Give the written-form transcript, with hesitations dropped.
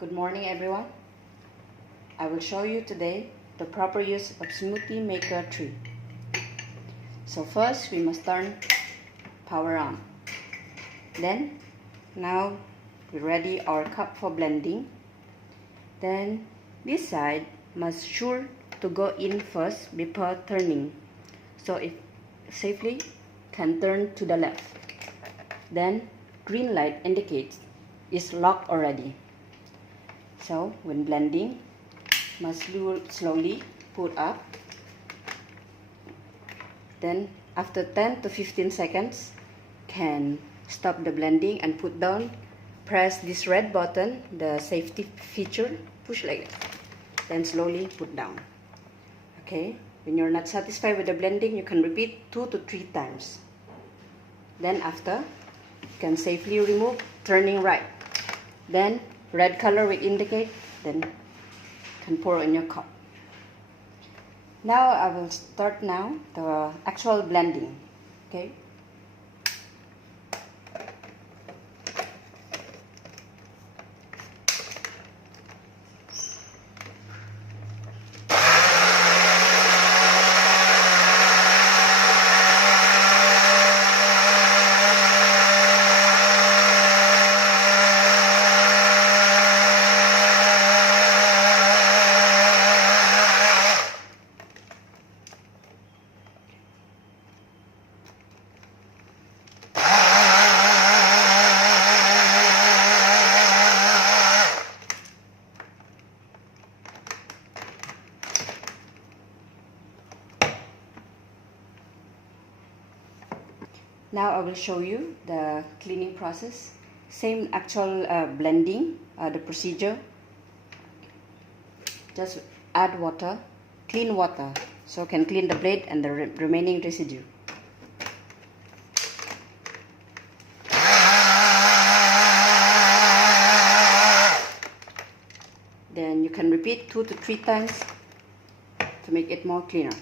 Good morning everyone. I will show you today the proper use of Smoothie Maker 3. So first we must turn power on. Then now we ready our cup for blending. Then this side must sure to go in first before turning, so it safely can turn to the left. Then green light indicates it's locked already. So when blending, must slowly put up. Then after 10 to 15 seconds, can stop the blending and put down. Press this red button, the safety feature, push like that. Then slowly put down. Okay, when you're not satisfied with the blending, you can repeat 2 to 3 times. Then after, you can safely remove, turning right. Then red color will indicate, then can pour in your cup. Now I will start now the actual blending. Okay. Now I will show you the cleaning process. Same actual blending, the procedure. Just add water, clean water, so can clean the blade and the remaining residue. Then you can repeat 2 to 3 times to make it more cleaner.